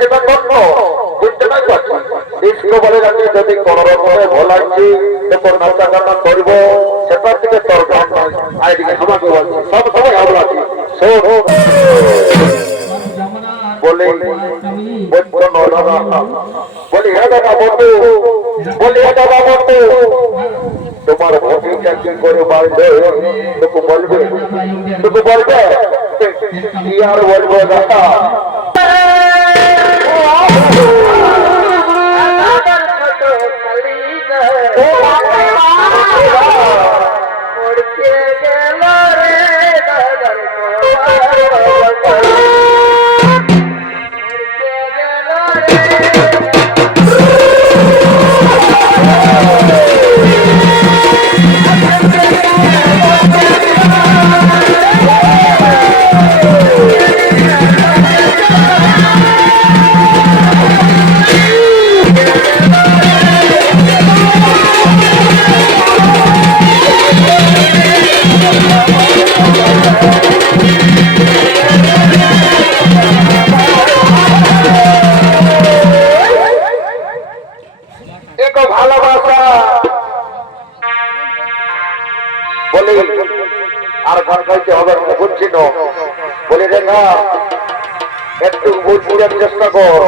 সেটা করবো বুঝতে না পারছি ডিস্কো বলে রাখি যদি কোন রকমে ভোলাচ্ছি তখন নাচা গানা করবো সেটার দিকে তোর গান নয় আর এদিকে আমাকে বলছি সব সময় আমরা আছি বলে বলি হ্যাঁ দাদা বন্ধু বলি হ্যাঁ দাদা বন্ধু তোমার ভোটিটা কি করে বাড়বে তোকে বলবে কি আর বলবো দাদা আর গান গাইতে হবে বুঝছি না বলে রে না একটু বুঝার চেষ্টা কর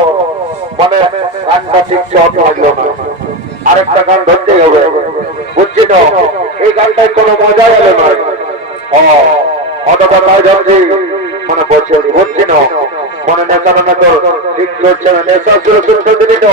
মানে গানটা ঠিক চট লাগলো না আরেকটা গান ধরতেই হবে বুঝছি না এই গানটায় কোনো মজা এলো নয় অতটা ধরছি মানে বলছে বুঝছি না মনে নেশা না তোর ঠিক চলছে না নেশা ছিল শুনতে দিলি তো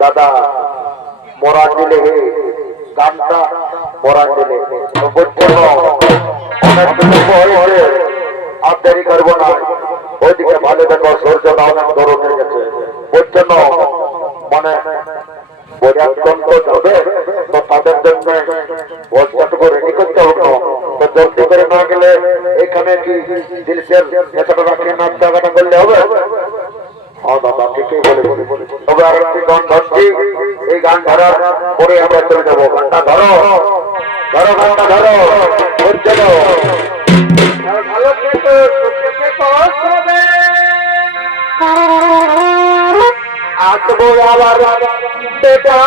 দাদা মরা দিলে গানটা মরা দিলে আর দেরি করবো না ওইদিকে ভালো দেখো সূর্যটা অনেক দূর উঠে গেছে বুঝছো মানে বৈরাগ্যন্ত যাবে তো তাদের জন্য বস্তাটুকু রেডি করতে হবে তো জলদি করে না গেলে এখানে কি দিলসের নেশাটা রাখিয়ে নাচ জায়গাটা করলে হবে দাদা ঠিকই বলে তবে আর একটি গান ধরছি এই গান ধরার পরে আমরা চলে যাবো গানটা ধরো গানটা ধরো বুঝছো ভালো কিন্তু আসবো আবার বেটা